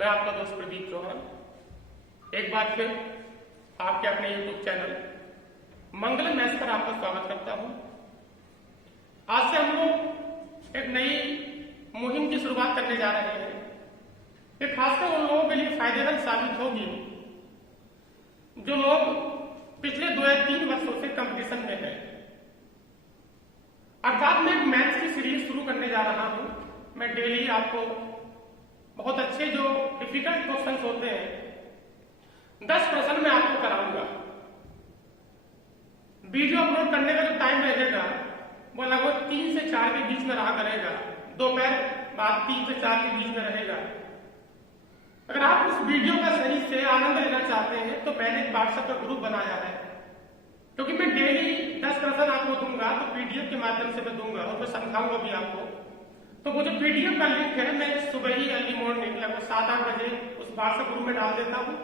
मैं आपका दोस्त प्रदीप चौहान एक बार फिर आपके अपने YouTube चैनल मंगलम मैथ्स पर आपका स्वागत करता हूं। आज से हम लोग एक नई मुहिम की शुरुआत करने जा रहे हैं। ये खासकर उन लोगों के लिए फायदेमंद साबित होगी जो लोग पिछले 2 या 3 वर्षों से कंपटीशन में हैं। अर्थात मैं एक मैथ्स की सीरीज शुरू करने जा रहा हूं। मैं डेली आपको बहुत अच्छे जो डिफिकल्ट क्वेश्चंस होते हैं 10 प्रश्न मैं आपको कराऊंगा। वीडियो अपलोड करने का जो टाइम रहेगा वो लगभग 3 से 4 के बीच में रहा करेगा। दोपहर बाद 3 से 4 के बीच में रहेगा। अगर आप उस वीडियो का सही से आनंद लेना चाहते हैं तो मैंने एक व्हाट्सएप का ग्रुप बनाया है, क्योंकि मैं डेली 10 प्रश्न आपको दूंगा तो पीडीएफ के माध्यम से मैं दूंगा और मैं समझाऊंगा भी आपको। तो वो जो पीडीएफ का लिंक है मैं सुबह ही अर्ली मॉर्निंग लगभग 7-8 बजे उस व्हाट्सएप ग्रुप में डाल देता हूँ।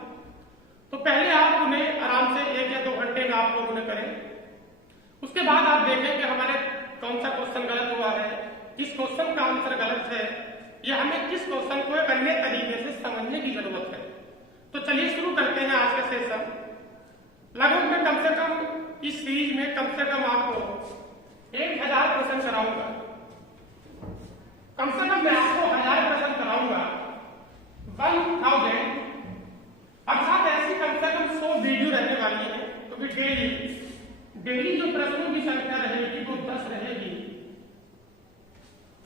तो पहले आप उन्हें आराम से 1 या 2 घंटे का आप लोग उन्हें करें। उसके बाद आप देखें कि हमारे कौन सा क्वेश्चन गलत हुआ है, किस क्वेश्चन का आंसर गलत है, या हमें किस क्वेश्चन को एक अन्य तरीके से समझने की जरूरत है। तो चलिए शुरू करते हैं आज का सेशन। लगभग मैं कम से कम इस सीरीज में कम से कम आपको 1000 प्रश्न कराऊंगा। कम से कम मैं आपको 1000 प्रश्न कराऊंगा। 1000 अर्थात ऐसी कम से कम 100 वीडियो रहने वाली है, क्योंकि डेली जो प्रश्नों की संख्या रहेगी वो 10 रहेगी।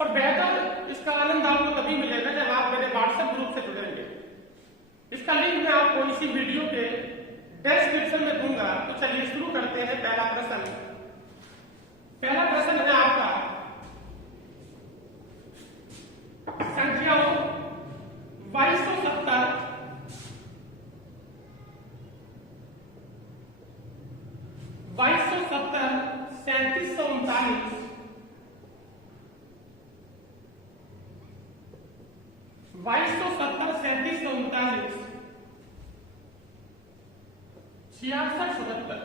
और बेहतर इसका आनंद आपको तभी मिलेगा जब आप मेरे व्हाट्सएप ग्रुप से जुड़ेंगे। इसका लिंक मैं आपको इसी वीडियो के डिस्क्रिप्शन में दूंगा। तो चलिए शुरू करते हैं। पहला प्रश्न है आपका संख्याओं 2270 3739 6677।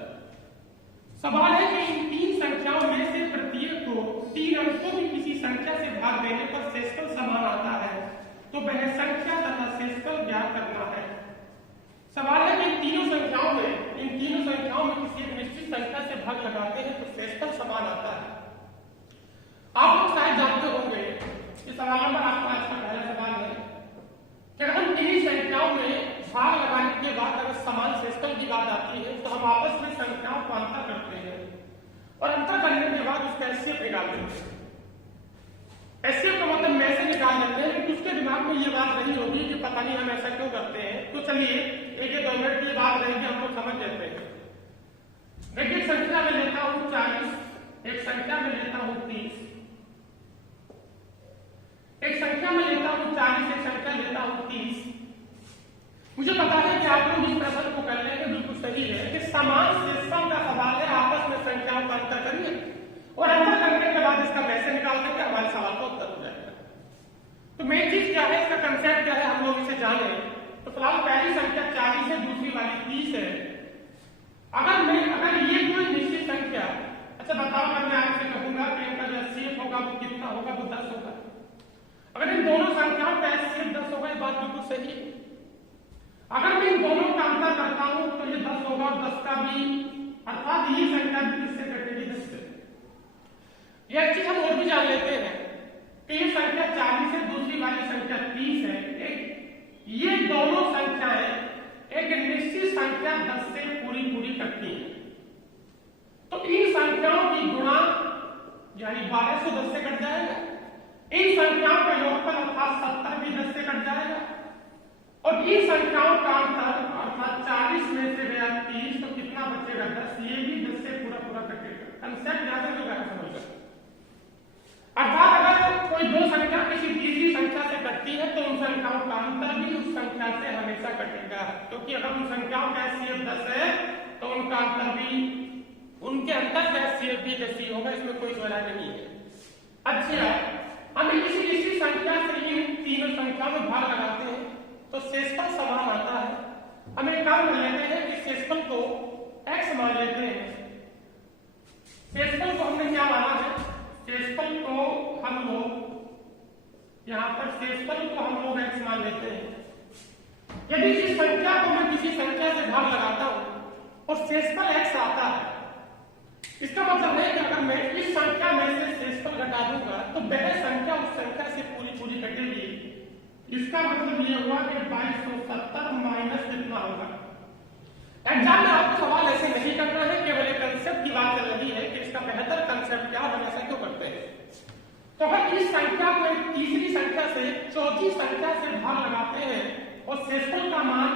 सवाल है कि इन 3 संख्याओं में से प्रत्येक को 3 अंकों की किसी संख्या से भाग देने पर शेषफल समान आता है, तो वह संख्या तथा शेषफल ज्ञात करना है। सवाल है कि इन तीनों संख्याओं में किसी एक निश्चित संख्या से भाग लगाते हैं तो शेषफल समान आता है। आप लोग शायद जानते होंगे इस सवाल नंबर आपका आज का पहला सवाल है कि अगर हम किन्हीं संख्याओं में भाग लगाने के बाद अगर समान शेषफल की बात आती है तो हम आपस में संख्याओं को अंतर करते हैं और अंतर करने के बाद उसका एचसीएफ निकाल देते हैं। एचसीएफ का मतलब में से निकाल देते हैं, लेकिन उसके दिमाग में ये बात नहीं होगी कि पता नहीं हम ऐसा क्यों करते हैं। तो चलिए 1-2 मिनट की बात रहेगी, हम लोग समझ लेते हैं। एक संख्या में लेता हूं 40, एक संख्या में लेता हूं 30, एक संख्या में लेता हूं 40, एक संख्या लेता हूं 30। मुझे पता है कि आप लोग इस प्रश्न को कर लेंगे, बिल्कुल सही है कि समान शेषफल का सवाल है, आपस में संख्याओं का अंतर करिए और अंतर करने के बाद इसका मैसे निकाल देंगे, हमारे सवाल का उत्तर हो जाएगा। तो मेन चीज क्या है, इसका कंसेप्ट क्या है, हम लोग इसे जाने। तो फिलहाल पहली संख्या 40 है, दूसरी वाली 30 है। अगर ये कोई निश्चित संख्या, अच्छा बताओ, अगर मैं आपसे कहूंगा कि इनका जो एचसीएफ होगा वो कितना होगा, वो 10 होगा। अगर इन दोनों संख्याओं का एचसीएफ 10 होगा, ये बात बिल्कुल सही है। अगर मैं इन दोनों का अंतर करता हूं तो ये 10 होगा, 10 का भी, अर्थात ये संख्या भी किससे कटेगी, 10 से। यह चीज हम और भी जान लेते हैं कि ये संख्या 40 है, दूसरी वाली संख्या 30 है। ये दोनों संख्याएं एक निश्चित संख्या 10 से पूरी कटती है। तो इन संख्याओं की गुणा यानी 12 से 10 से कट जाएगा। इन संख्याओं का योगफल अर्थात 70 भी 10 से कट जाएगा। और इन संख्याओं का अंतर अर्थात 40 में से गया 30, तो कितना बचेगा, 10। ये भी 10 से पूरा कटेगा। कंसेप्ट ज्यादा जो है समझ। अर्थात अगर कोई 2 संख्या किसी तीसरी संख्या से कटती है तो उन संख्याओं का अंतर भी उस संख्या से हमेशा कटेगा, क्योंकि अगर उन संख्याओं का एचसीएफ 10 है तो उनका अंतर भी, उनके अंतर का एचसीएफ भी 10 ही होगा, इसमें कोई सवाल नहीं है। अच्छा, हम किसी निश्चित संख्या से इन तीनों संख्याओं में भाग लगाते हैं तो शेषफल समान आता है। हम एक काम कर लेते हैं कि शेषफल को x मान लेते हैं। शेषफल को हमने क्या माना है, शेषफल को हम लोग x मान लेते हैं। यदि इस संख्या को मैं किसी संख्या से भाग लगाता हूं और शेषफल x आता है, इसका मतलब है कि अगर मैं इस संख्या में से शेषफल घटा दूंगा तो वह संख्या उस संख्या से पूरी कटेगी। इसका मतलब ये हुआ कि 2270 माइनस कितना होगा। एग्जाम में आपको सवाल ऐसे नहीं करना है, केवल एक कंसेप्ट की बात चल रही है कि इसका बेहतर कंसेप्ट क्या है, ऐसा क्यों करते हैं। तो अगर इस संख्या को एक तीसरी संख्या से चौथी संख्या से भाग लगाते हैं और शेषफल का मान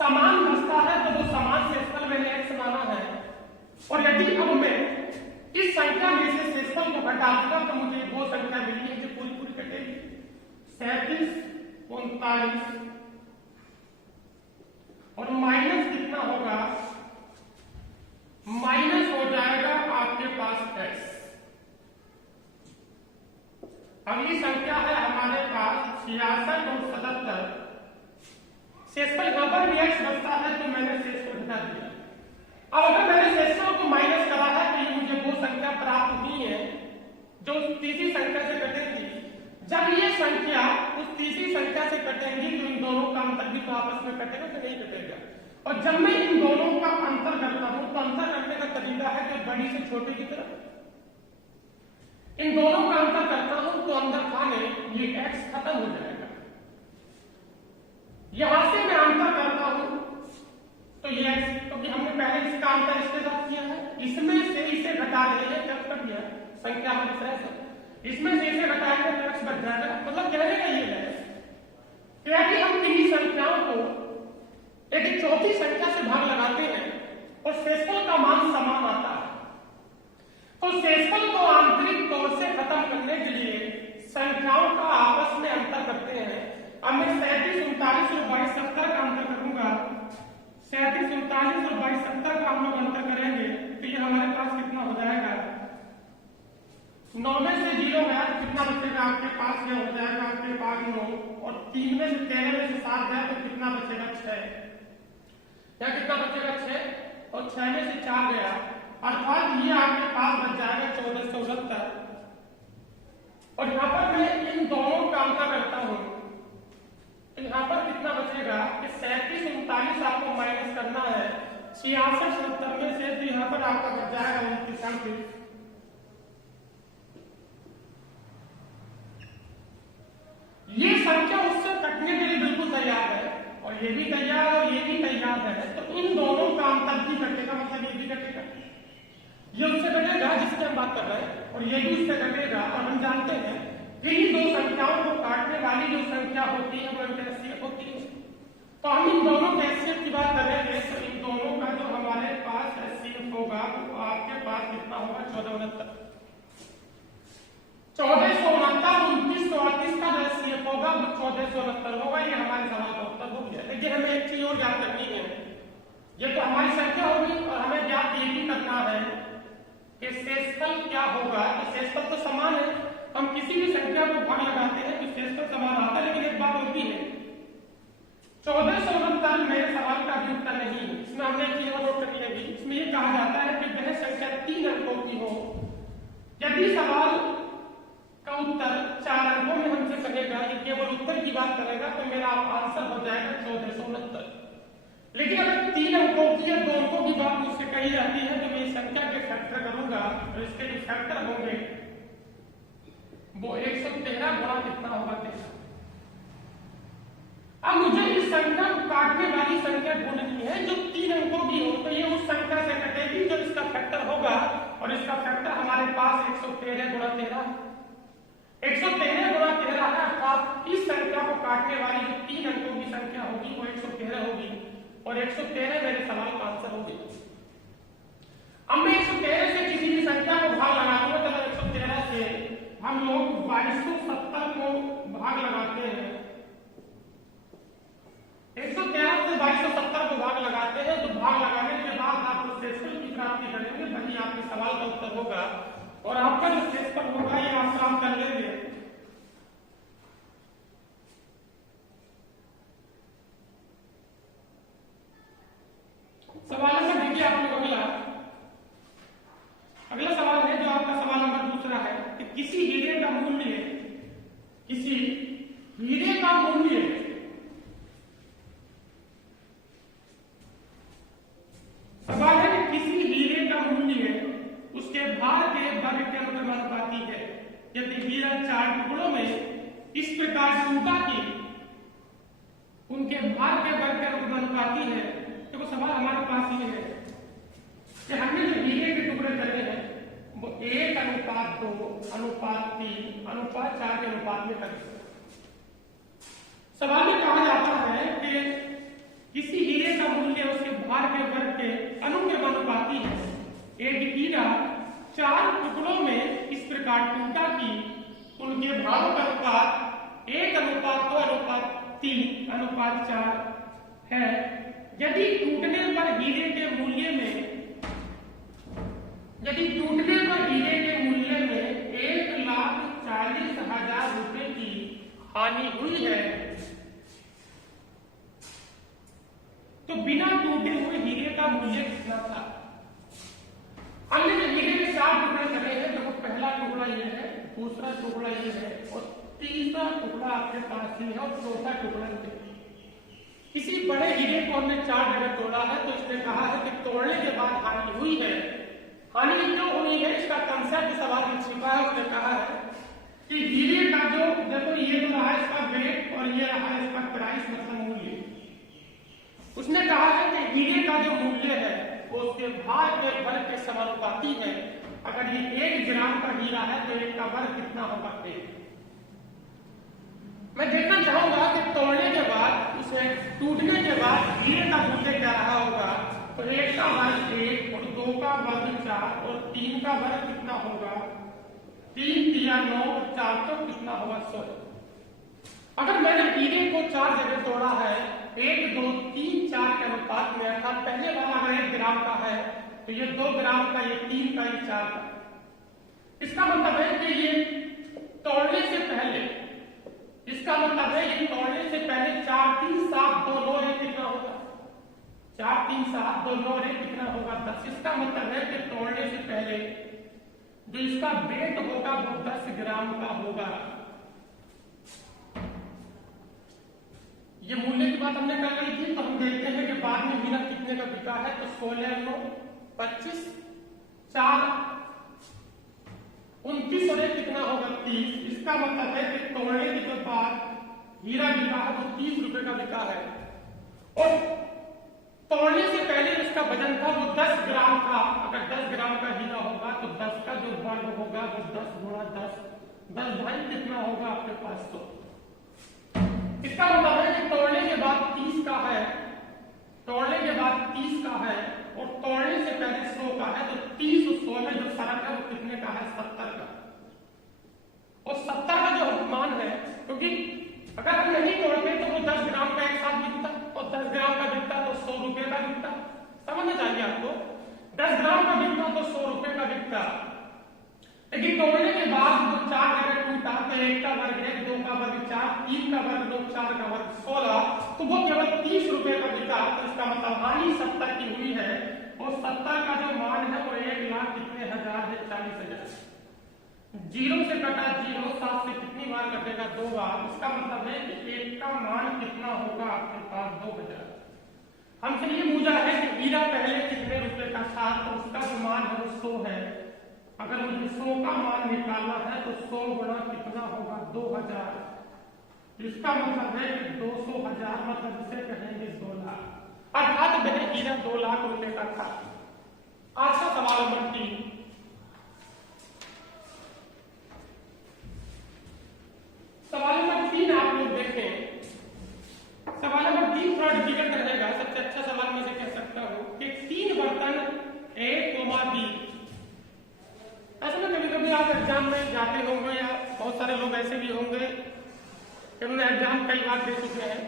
समान बचता है तो वो समान शेषफल मैंने x माना है, और यदि अब मैं इस संख्या में से शेषफल को घटा दूंगा तो मुझे वो संख्या मिली है जो पूरी कटेगी। 37, 39 और माइनस कितना होगा, माइनस हो जाएगा आपके पास x। अगली संख्या है हमारे पास 66 और 77। शेषफल यहां पर भी x बचता है तो मैंने शेषफल घटा दिया। अब अगर मैंने शेषफल को माइनस करा है तो ये मुझे वो संख्या प्राप्त हुई है जो तीसरी संख्या से कटेगी। जब ये संख्या उस तीसरी संख्या से कटेंगी तो इन दोनों का अंतर भी तो आपस में कटेगा तो नहीं कटेगा। और जब मैं इन दोनों का अंतर करता हूं तो अंतर करने का तरीका है कि बड़ी से छोटे की तरफ इन दोनों का अंतर करता हूं तो अंदर खाने ये x खत्म हो जाएगा। यहां से मैं अंतर करता हूं तो ये x, क्योंकि हमने पहले इसका अंतर इसके साथ किया है, इसमें से इसे घटा देंगे जब तक यह संख्या हमारी तरह से इसमें से इसे घटाएंगे तो x बच जाएगा। मतलब कहने का ये है कि हम किन्हीं संख्याओं को एक चौथी संख्या से भाग लगाते हैं और शेषफल का मान समान आता है, तो शेषफल को आंतरिक तौर से खत्म करने के लिए संख्याओं का आपस में अंतर करते हैं। अब मैं 37, 39 और 22, 70 का अंतर करूंगा। 37, 39 और 22, 70 का हम लोग अंतर करेंगे तो ये हमारे पास कितना हो जाएगा, 9 में से 0 गया तो कितना बचेगा आपके पास, यह हो जाएगा आपके पास 9, और 3 में से 13 में से 7 गया तो कितना बचेगा 6, या कितना बचेगा 6, और 6 में से 4 गया अर्थात ये आपके पास बच जाएगा 1469। और यहाँ पर मैं इन दोनों का अंतर करता हूं तो यहाँ पर कितना बचेगा कि 37, 39 आपको माइनस करना है 66, 70 में से, तो यहाँ पर आपका बच जाएगा 29। ये संख्या उससे कटने के लिए बिल्कुल तैयार है, और ये भी तैयार और ये भी तैयार है, तो इन दोनों का अंतर भी कटेगा, मतलब ये भी कटेगा, ये उससे कटेगा जिसकी हम बात कर रहे हैं, और ये भी उससे कटेगा। और हम जानते हैं कि इन दो संख्याओं को काटने वाली जो संख्या होती है वो इंटरसेक्ट होती है। तो हम इन दोनों के एचसीएफ की बात करेंगे तो इन दोनों का जो हमारे पास एचसीएफ होगा तो आपके पास कितना होगा, 1469। 1469 2938 का जो एचसीएफ होगा वो 1469 होगा। ये हमारे सवाल का उत्तर हो गया। लेकिन हमें एक चीज और ज्ञात करनी है, ये तो हमारी संख्या होगी और हमें ज्ञात ये भी करना है कि शेषफल क्या होगा। तो शेषफल तो समान है, हम किसी भी संख्या को भाग लगाते हैं तो शेषफल समान आता है, लेकिन एक बात होती है 1469 मेरे सवाल का भी उत्तर नहीं है। इसमें हमने एक चीज और नोट करनी है, इसमें ये कहा जाता है कि वह संख्या 3 अंकों की हो। यदि सवाल का उत्तर 4 अंकों में हमसे कहेगा कि केवल उत्तर की बात करेगा तो मेरा आंसर हो जाएगा 1469। लेकिन अगर 3 अंकों की या 2 अंकों की बात मुझसे कही जाती है तो मैं इस संख्या के फैक्टर करूंगा और इसके जो फैक्टर होंगे वो 113 गुणा कितना होगा 13। अब मुझे इस संख्या को काटने वाली संख्या ढूंढनी है जो 3 अंकों की हो, तो ये उस संख्या से कटेगी जो इसका फैक्टर होगा, और इसका फैक्टर हमारे पास 113 गुणा 13 113 गुणा 13 है। अर्थात इस संख्या को काटने वाली जो 3 अंकों की संख्या होगी वो 113 होगी, और 113 मेरे सवाल का आंसर होगी। अब मैं 113 से किसी भी संख्या को भाग लगाऊंगा तो 113 से हम लोग 2270 को भाग लगाते हैं। 113 से 2270 को भाग लगाते हैं तो भाग लगाने के बाद आप शेषफल की प्राप्ति करेंगे, वही आपके सवाल का उत्तर होगा, और आपका जो शेषफल होगा ये आप काम कर लेंगे। सवाल नंबर देखिए आप लोग अगला सवाल है जो आपका सवाल नंबर दूसरा है कि किसी हीरे का मूल्य उनके भार के वर्ग के अनुपाती है। देखो सवाल हमारे पास ये है कि हमने जो हीरे के टुकड़े करे हैं वो 1:2:3:4 के अनुपात में करे। सवाल में कहा जाता है कि किसी हीरे का मूल्य उसके भार के वर्ग के अनुपाती है। एक हीरा 4 टुकड़ों में इस प्रकार टूटा कि उनके भारों का अनुपात 1:2:3:4 है। यदि टूटने पर हीरे के मूल्य में 1,40,000 रुपए की हानि हुई है तो बिना टूटे हुए हीरे का मूल्य कितना था? हमने जो हीरे के 4 टुकड़े करे हैं, देखो पहला टुकड़ा ये है, दूसरा टुकड़ा ये है और तीसरा टुकड़ा आपके पास ही है और चौथा टुकड़ा ये है। किसी बड़े हीरे को हमने 4 जगह तोड़ा है तो इसने कहा है कि तोड़ने के बाद हानि हुई है। हानि क्यों हुई है इसका कंसेप्ट सवाल में छिपा है। उसने कहा है कि हीरे का जो, देखो ये तो रहा इसका वेट और ये रहा इसका प्राइस मतलब मूल्य। उसने कहा है कि हीरे का जो मूल्य है वो उसके भार के वर्ग के समानुपाती है। अगर ये 1 ग्राम का हीरा है तो 1 का वर्ग कितना होगा? 1। मैं देखना चाहूंगा कि तोड़ने के बाद, उसे टूटने के बाद हीरे का मूल्य क्या रहा होगा। तो 1 का वर्ग 1 और 2 का वर्ग 4 और 3 का वर्ग कितना होगा? 3 3 9 और 4 तो कितना होगा? 16। अगर मैंने हीरे को 4 जगह तोड़ा है, 1 2 3 4 के अनुपात में रखा, पहले वाला अगर 1 ग्राम का है तो ये 2 ग्राम का, ये 3 का, ये 4 का। इसका मतलब है कि ये तोड़ने से पहले, इसका मतलब है ये तोड़ने से पहले 4 3 7 2 9 1 कितना होगा? 4 3 7 2 9 1 कितना होगा? 10। इसका मतलब है कि तोड़ने से पहले जो इसका वेट होगा वो 10 ग्राम का होगा। ये मूल्य की बात हमने कर ली थी तो हम देखते हैं कि बाद में हीरा कितने का बिका है। तो 16 9 25 4 29 और 1 कितना होगा? 30। इसका मतलब है कि तोड़ने के बाद हीरा बिका है तो 30 रुपए का बिका है और तोड़ने से पहले इसका वजन था वो 10 ग्राम का। अगर 10 ग्राम का हीरा होगा तो 10 का जो वर्ग होगा वो 10 गुणा 10 भाई कितना होगा आपके पास? 100। इसका मतलब है कि तोड़ने के बाद 30 का है, तोड़ने के बाद 30 का है और तोड़ने से पहले 100 का है। तो 30 और 100 में जो फर्क है वो कितने का है? 70 का। और 70 का जो मान है, क्योंकि अगर हम नहीं तोड़ते तो वो 10 ग्राम का एक साथ बिकता और 10 ग्राम का बिकता तो 100 रुपए का बिकता। समझना चाहिए आपको, 10 ग्राम का बिकता तो 100 रुपए का बिकता। लेकिन तोड़ने के बाद जो 4 जगह टूटा तो 1 का वर्ग 1 2 का वर्ग 4 3 का वर्ग 2 4 का वर्ग 16 तो वो केवल 30 रुपए का बिका। तो इसका मतलब हानि 70 की हुई है और 70 का जो मान है वो 1 लाख कितने हजार है? 40,000। 0 से कटा 0, 7 से कितनी बार कटेगा? 2 बार। इसका मतलब है कि 1 का मान कितना होगा आपके पास? 2000। हमसे ये पूछा है कि हीरा पहले कितने रुपए का था तो उसका जो मान है वो 100 है। अगर मुझे 100 का मान निकालना है तो 100 गुणा कितना होगा? 2000। इसका मतलब है कि 200,000 मतलब इसे कहेंगे 2 लाख। अर्थात वह हीरा 2 लाख रुपए का था। आज का सवाल नंबर 3। सवाल नंबर 3 आप लोग देखें। सवाल नंबर 3 थोड़ा डिफिकल्ट रहेगा। सबसे अच्छा सवाल मैं से कह सकता हूं कि 3 बर्तन A, B। ऐसे में कभी कभी आप एग्जाम में जाते होंगे या बहुत सारे लोग ऐसे भी होंगे कि उन्होंने एग्जाम कई बार दे चुके हैं।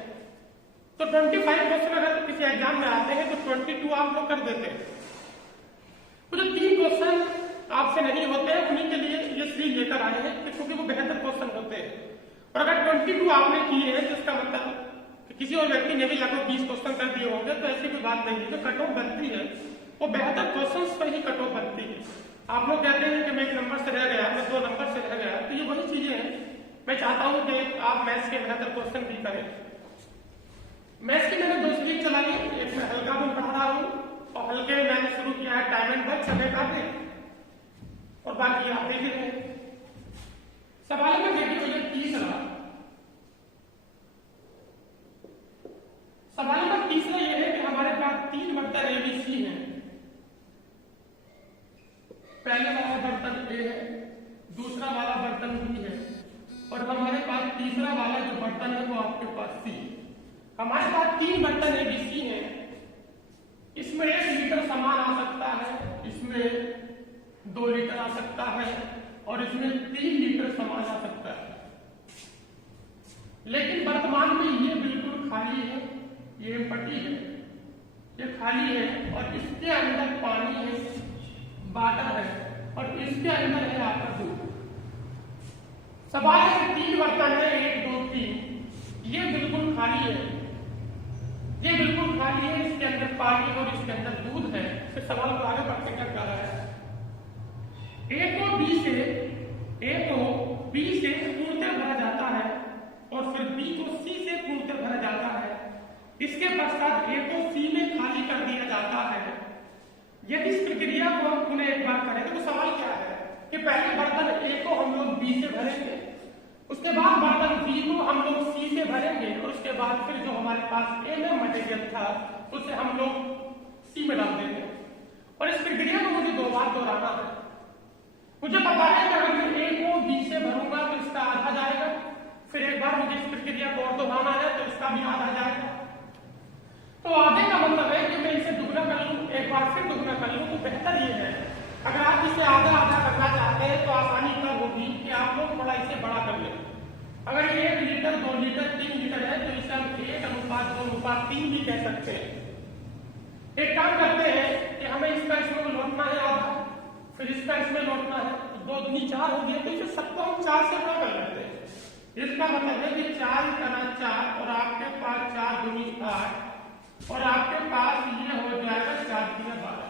तो 25 क्वेश्चन अगर किसी एग्जाम में आते हैं तो 22 आप लोग कर देते हैं। तो जो 3 क्वेश्चन आपसे नहीं होते हैं उन्हीं के लिए ये सीरीज लेकर आए हैं क्योंकि वो बेहतर क्वेश्चन होते हैं। और अगर 22 आपने किए हैं तो इसका मतलब किसी और व्यक्ति ने भी लगभग 20 क्वेश्चन कर दिए होंगे। तो ऐसी कोई बात नहीं है। जो कट ऑफ बनती है वो बेहतर क्वेश्चन पर ही कट ऑफ बनती है। आप लोग कहते हैं कि मैं 1 नंबर से रह गया, मैं 2 नंबर से रह गया, तो ये वही चीजें हैं। मैं चाहता हूं कि आप मैथ्स के बेहतर क्वेश्चन भी करें। मैथ्स की मैंने 2 सीरीज चला ली। एक मैं हल्का में पढ़ा रहा हूं और हल्के में मैंने शुरू किया है टाइम एंड वर्क समय काटने और बाकी आप देख रहे हैं। सवाल में देखिए तो ये तीसरा सवाल नंबर तीसरा यह है कि हमारे पास 3 बर्तन ABC हैं। पहले वाला बर्तन A है, दूसरा वाला बर्तन B है और हमारे पास तीसरा वाला जो बर्तन है वो आपके पास C। हमारे पास 3 बर्तन ABC हैं। इसमें 1 लीटर सामान आ सकता है, इसमें 2 लीटर आ सकता है और इसमें 3 लीटर सामान आ सकता है। लेकिन वर्तमान में ये बिल्कुल खाली है, ये एम्प्टी है, ये खाली है और इसके अंदर पानी है, वाटर है और इसके अंदर है आपका दूध। सवाल है 3 बर्तन है, 1 2 3, ये बिल्कुल खाली है, ये बिल्कुल खाली है, इसके अंदर पानी और इसके अंदर दूध है। फिर सवाल को आगे बढ़ते क्या कह रहा है, A को B से पूर्णतः भरा जाता है और फिर B को C से पूर्णतः भरा जाता है। इसके पश्चात A को C में खाली कर दिया जाता है। यदि इस प्रक्रिया को हम पुनः एक बार करें तो सवाल क्या है कि पहले बर्तन A को हम लोग B से भरेंगे, उसके बाद बर्तन B को हम लोग C से भरेंगे और उसके बाद फिर जो हमारे पास A में मटेरियल था उसे हम लोग C में डाल देंगे। और इस प्रक्रिया को मुझे 2 बार दोहराना है। मुझे पता है कि अगर मैं A को B से भरूंगा तो इसका आधा जाएगा, फिर एक बार मुझे इस प्रक्रिया को और दोहराना है तो इसका भी आधा जाएगा। तो आधे का मतलब है कि मैं इसे दुगना कर लूं, एक बार फिर दुगना कर लूं तो बेहतर ये है। अगर आप इसे आधा आधा करना चाहते हैं तो आसानी तब होगी कि आप लोग थोड़ा इसे बड़ा कर लें। अगर 1 लीटर 2 लीटर 3 लीटर है तो इसे हम 1:2:3 भी कह सकते हैं। एक काम करते हैं कि हमें इसका इसमें लौटना है आधा, फिर इसका इसमें लौटना है, 2 दूनी 4 हो गया, तो इसे सबको हम 4 से बड़ा कर लेते हैं। इसका मतलब है कि 4 × 4 और आपके पास 4 दूनी 8 और आपके पास ये हो जाएगा 4 × 12।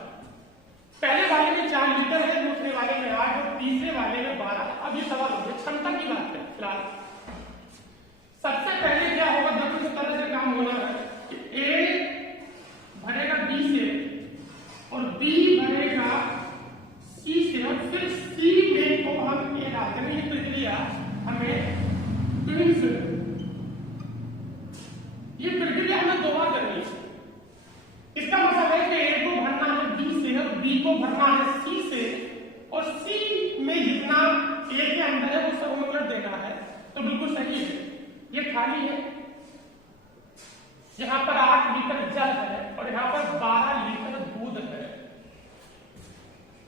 पहले वाले में 4 लीटर है, दूसरे वाले में 8 और तीसरे वाले में 12। अब ये सवाल हो गया क्षमता की बात है। फिलहाल सबसे पहले क्या होगा, देखो इस तरह से काम होना है कि A भरेगा B से और B भरेगा C से और फिर C में को हम ये डालते हैं। ये प्रक्रिया हमें ये प्रक्रिया हमें 2 बार करनी है। इसका मतलब है कि A को भरना है B से और B को भरना है C से और C में जितना A के अंदर है वो सब हमें देना है। तो बिल्कुल सही है, ये खाली है, यहाँ पर 8 लीटर जल है और यहाँ पर 12 लीटर दूध है।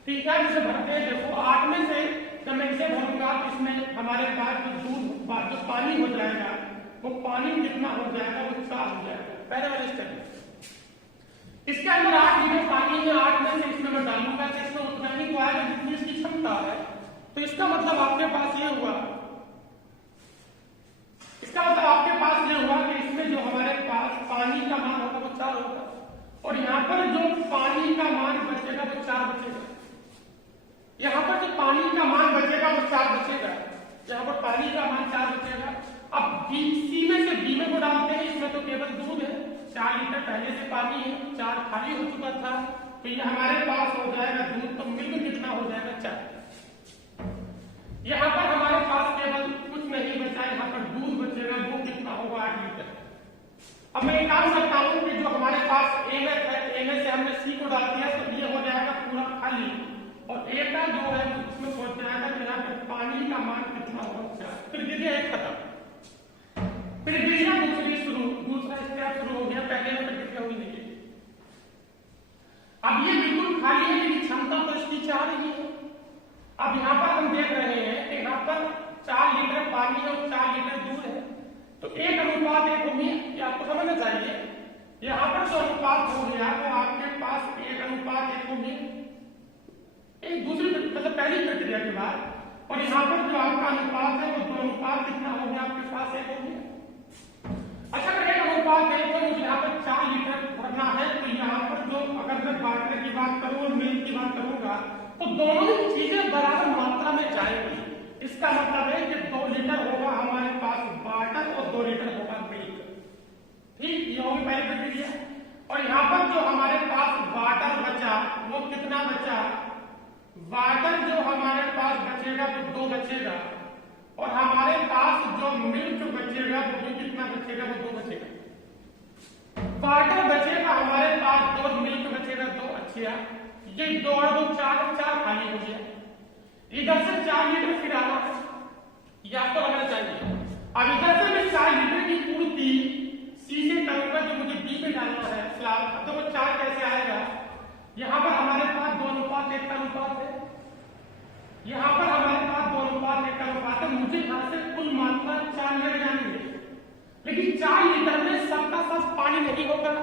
ठीक है, इसे भरते हैं। देखो 8 में से जब मैं इसे भरूंगा तो इसमें हमारे पास जो दूध जो पानी हो जाएगा वो पानी कितना हो जाएगा, वो 4 हो जाएगा। पहले वाले स्टेप, इसके अंदर 8 लीटर पानी है, 8 में से इसमें मैं डालूंगा तो इसमें उतना ही को आएगा जितनी इसकी क्षमता है। तो इसका मतलब आपके पास ये हुआ, इसका मतलब आपके पास ये हुआ कि इसमें जो हमारे पास पानी का मान होगा वो 4 होगा और यहाँ पर जो पानी का मान बचेगा वो 4 बचेगा। यहाँ पर जो पानी का मान बचेगा वो 4 बचेगा, यहाँ पर पानी का मान 4 बचेगा। अब C में से B में को डालते हैं, इसमें तो केवल दूध है, 4 लीटर पहले से पानी है, 4 खाली हो चुका था, तो ये हमारे पास हो जाएगा दूध, तो मिलकर कितना हो जाएगा 4। यहाँ पर हमारे पास केवल कुछ नहीं बचा, यहाँ पर दूध बचेगा, वो कितना होगा 8 लीटर। अब मैं एक काम करता हूँ कि जो हमारे पास A में है, A में से हमने C को डाल दिया तो ये हो जाएगा पूरा खाली और A का जो है उसमें पहुंच जाएगा कि यहाँ पर पानी का मान कितना होगा 4। फिर दीजिए एक खत्म, फिर प्रक्रिया दूसरी शुरू, दूसरा स्टेप शुरू हो गया। पहले में प्रक्रिया हुई नहीं है। अब ये बिल्कुल खाली है लेकिन क्षमता तो इसकी 4 ही है। अब यहाँ पर हम देख रहे हैं कि यहाँ पर 4 लीटर पानी और 4 लीटर दूध है, तो 1:1 होगी, ये आपको समझना चाहिए। यहाँ पर जो अनुपात हो गया तो आपके पास 1:1 होगी, एक दूसरी मतलब पहली प्रक्रिया के बाद, और यहाँ पर जो आपका अनुपात है वो 2:1 कितना हो गया आपके पास 1 हो गया। अच्छा, अगर 1:1 तो मुझे यहाँ पर 4 लीटर भरना है, तो यहाँ पर जो अगर मैं बांटने की बात करूँ और मिल्क की बात करूंगा तो दोनों ही चीजें बराबर मात्रा में जाएंगी। इसका मतलब है कि 2 लीटर होगा हमारे पास वाटर और 2 लीटर होगा मिल्क। ठीक, ये होगी पहली प्रक्रिया। और यहाँ पर जो हमारे पास वाटर बचा वो कितना बचा, वाटर जो हमारे पास बचेगा वो 2 बचेगा और हमारे पास जो मिल्क बचेगा वो भी कितना बचेगा, वो 2 बचेगा। गया, ये 2 और 2 4 खाली हो गया। इधर से 4 लीटर फिर आना है, ये आपको लगना चाहिए। अब इधर से मैं 4 लीटर की पूर्ति सी से करूंगा जो मुझे बी में डालना है स्लैब, तो वो 4 कैसे आएगा? यहाँ पर हमारे पास 2:1 का अनुपात है, यहाँ पर हमारे पास 2:1 का अनुपात है। मुझे यहाँ से कुल मात्रा 4 लीटर जानी है, लेकिन 4 लीटर में सबका सब पानी नहीं होगा,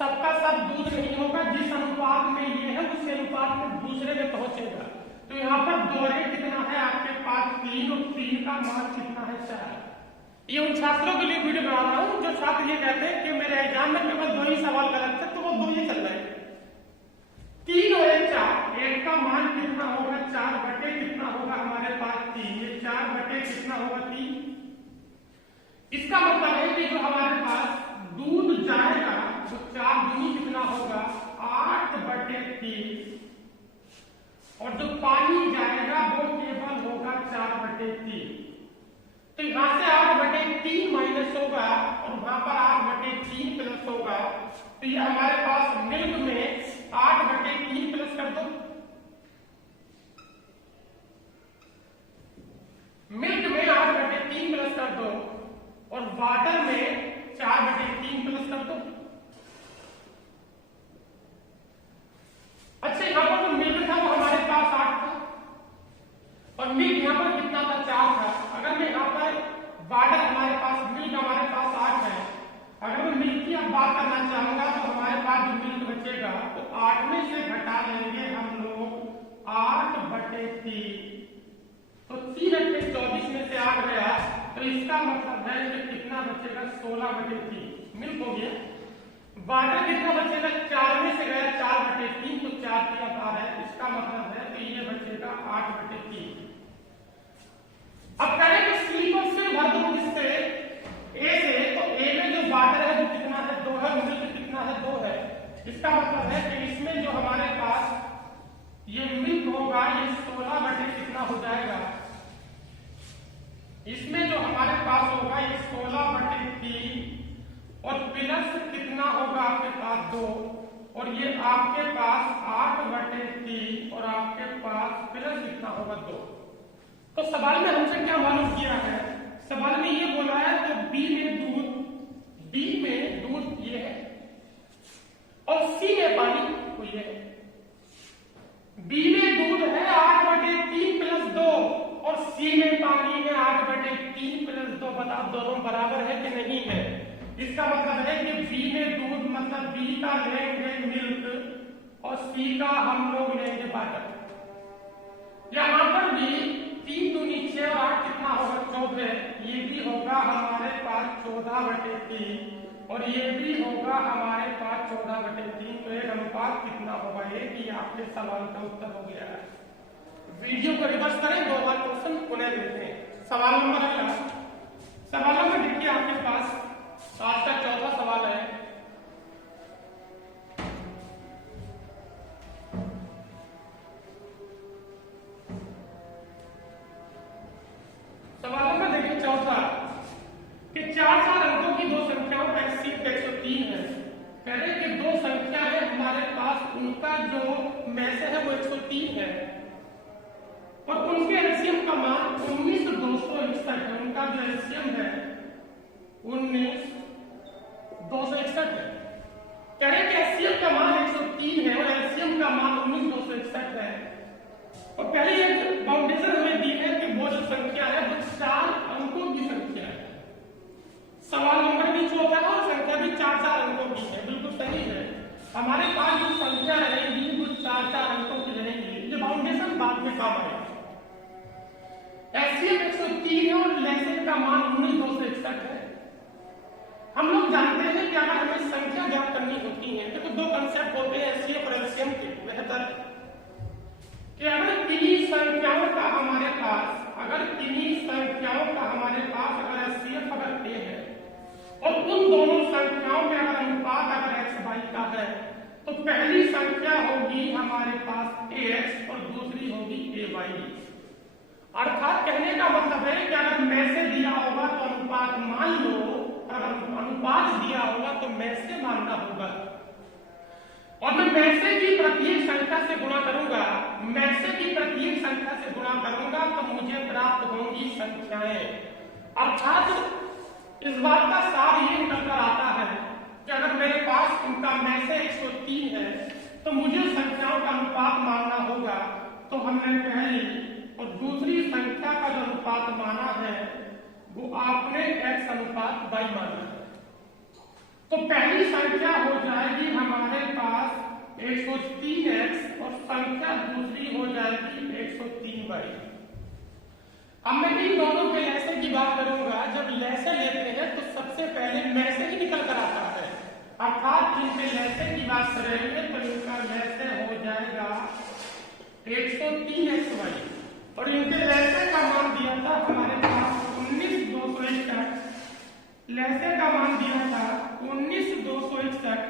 सबका सब दूध नहीं होगा। जिस अनुपात में ये है उस अनुपात में दूसरे में पहुंचेगा। तो यहाँ पर दोहरे कितना है आपके पास 3, और 3 का मान कितना है 4। ये उन छात्रों के लिए वीडियो बना रहा हूँ जो छात्र ये कहते हैं कि मेरे एग्जाम में केवल 2 ही सवाल गलत थे, तो वो 2 ही चल रहे हैं। 3 और 1 4, 1 का मान कितना होगा 4 बटे कितना होगा हमारे पास 3, ये 4 बटे कितना होगा 3। इसका मतलब है कि जो हमारे पास दूध जाएगा तो 4 दूनी कितना होगा 8 बटे 3, और जो पानी जाएगा वो केवल होगा 4 बटे 3। तो यहाँ से 8 बटे 3 माइनस होगा और वहां पर 8 बटे 3 प्लस होगा। तो ये हमारे पास मिल्क में 8 बटे 3 प्लस कर दो, मिल्क में 8 बटे 3 प्लस कर दो, और वाटर में 4 बटे 3 प्लस कर दो। अच्छा, यहाँ पर जो मिल्क था वो हमारे पास 8 था, और मिल्क यहाँ पर कितना था 4 था। अगर मैं यहाँ पर वाटर हमारे पास मिल्क हमारे पास 8 है, अगर मैं मिल्क की अब बात करना चाहूंगा तो हमारे पास जो मिल्क बचेगा तो 8 में से घटा लेंगे हम लोग 8 बटे 3, तो 3 बटे 24 में से 8 गया, तो इसका मतलब है कि कितना बचेगा 16 बटे 3 मिल्क हो गया। वाटर कितना बचेगा 4 में से गया 4 बटे 3, तो 4 की 8 है, इसका मतलब है कि ये बचेगा 8 बटे 3। अब करें कि सी को फिर भर दो किससे ए से, तो ए में जो वाटर है वो कितना है 2 है, मिल्क कितना है 2 है। इसका मतलब है कि इसमें जो हमारे पास ये मिल्क होगा ये 16 बटे कितना हो जाएगा, इसमें जो हमारे पास होगा ये 16 बटे 3, और प्लस कितना होगा आपके पास 2, और ये आपके पास 8 बटे 3, और आपके पास प्लस कितना होगा 2। तो सवाल में हमसे क्या मालूम किया है, सवाल में ये बोला है तो बी में दूध ये है, और सी में पानी तो ये है। बी में दूध है 8 बटे 3 प्लस 2, और सी में पानी है 8 बटे 3 प्लस 2। बताओ दोनों बराबर है कि नहीं है? इसका मतलब है कि बी में दूध मतलब बी का लेंगे मिल्क, और सी का हम लोग लेंगे वाटर। यहाँ पर भी 3 दूनी 6 और 8 कितना होगा 14, ये भी होगा हमारे पास 14 बटे 3, और ये भी होगा हमारे पास 14 बटे 3। तो एक अनुपात कितना होगा 1, ये आपके सवाल का उत्तर हो गया है। वीडियो को रिवर्स करें, 2 बार क्वेश्चन पुनः देखते हैं। सवाल नंबर अगला, सवाल नंबर देखिए आपके पास आज का चौथा सवाल है। सवाल नंबर देखिए चौथा कि 4 अंकों की 2 संख्याओं का HCF 103 है। कह रहे कि 2 संख्या है हमारे पास, उनका जो मैसे है वो 103 है, और उनके एलसीएम का मान 19,261 है। उनका जो एलसीएम है 19,261 है। कह रहे कि एलसीएम का मान 103 है और एलसीएम का मान 19,261 है, और पहले एक बाउंडेशन हमें दी है कि वो जो संख्या है वो 4 अंकों की संख्या है। सवाल नंबर भी चौथा है और संख्या भी 4 अंकों की है, बिल्कुल सही है। हमारे पास जो संख्या रहेगी वो 4 अंकों की रहेगी। ये बाउंडेशन बाद में काम आएगा। एलसीएम 103 है और लेसेन का मान 19,261 है। हम लोग जानते हैं कि अगर हमें संख्या ज्ञात करनी होती है तो 2 कंसेप्ट होते हैं एचसीएफ और एलसीएम के। बेहतर कि अगर किन्हीं संख्याओं का हमारे पास अगर एचसीएफ अगर ए है और उन दोनों संख्याओं में अगर अनुपात अगर एक्स वाई का है, तो पहली संख्या होगी हमारे पास ax और दूसरी होगी ay। अर्थात कहने का मतलब है कि अगर मैसे दिया होगा तो अनुपात मान लो, अगर अनुपात दिया होगा तो मैसे मानना होगा। और मैं मैसे की प्रत्येक संख्या से गुणा करूंगा, मैसे की प्रत्येक संख्या से गुणा करूंगा तो मुझे प्राप्त होंगी संख्याएं। अर्थात इस बात का सार ये निकल कर आता है कि अगर मेरे पास इनका मैसे 103 है तो मुझे संख्याओं का अनुपात मानना होगा। तो हमने पहली और दूसरी संख्या का जो अनुपात माना है वो आपने x अनुपात y माना है। तो पहली संख्या हो जाएगी हमारे पास 103x और संख्या दूसरी हो जाएगी 103y। अब मैं इन दोनों के लहसे की बात करूंगा। जब लहसे लेते हैं तो सबसे पहले मैसे ही निकल कर आता है, अर्थात इनके लहसे की बात करेंगे तो इनका लहसे हो जाएगा 103xy और इनके लहसे का मान दिया था हमारे पास 19,261। लहसे का मान दिया था 19,261।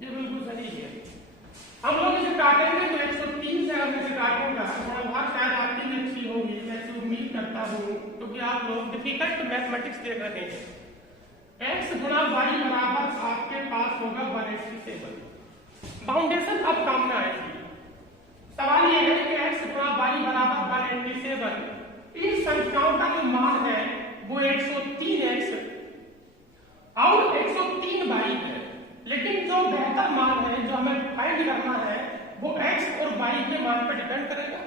ये बिल्कुल सही है। हम लोग इसे काटेंगे तो 103 से अगर मैं इसे काटूंगा तो भाग शायद आपकी भी अच्छी होगी, ऐसी उम्मीद करता हूं, क्योंकि आप लोग डिफिकल्ट मैथमेटिक्स देख रहे हैं। x गुणा y बराबर आपके पास होगा 187। फाउंडेशन अब काम में आएगी। सवाल ये है कि x गुणा y बराबर 187, इन संख्याओं का जो मान है वो 103x और 103y है, लेकिन जो बेहतर मान है जो हमें फाइंड करना है वो x और y के मान पर डिपेंड करेगा।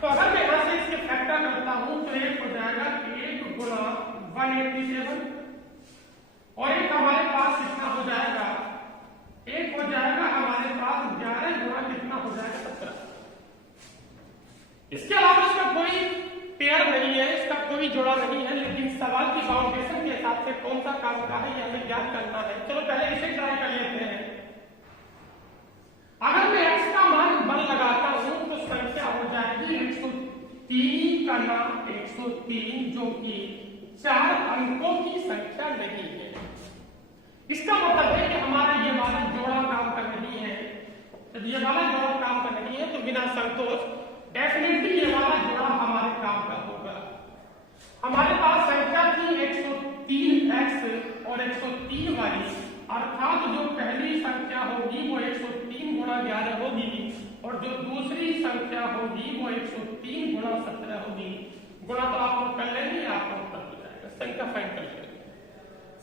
तो अगर मैं यहां से इसके फैक्टर करता हूं तो एक हो जाएगा 1 गुणा 187 और एक हमारे पास कितना हो जाएगा, एक हो जाएगा हमारे पास 11 गुणा कितना हो जाएगा 17। इसके अलावा इसका कोई पेयर नहीं है, इसका कोई जोड़ा नहीं है, लेकिन सवाल की फाउंडेशन के हिसाब से कौन सा काम का है यह हमें ज्ञात करना है। चलो पहले इसे ट्राई कर लेते हैं। अगर मैं x का मान 1 लगाता हूं तो संख्या हो जाएगी 103 का नाम 103, जो कि 4 अंकों की संख्या नहीं है। इसका मतलब है कि हमारा ये वाला जोड़ा काम कर नहीं है। जब ये वाला जोड़ा काम कर नहीं है तो बिना संकोच डेफिनेटली ये वाला जोड़ा हमारे काम का होगा। हमारे पास संख्या थी 103x और 103y, अर्थात जो पहली संख्या होगी वो 103 गुणा 11 होगी और जो दूसरी संख्या होगी वो 103 गुणा 17 होगी। गुणा तो आप लोग कर लेंगे, आपका उत्तर हो जाएगा। संख्या फाइंड कर लेंगे।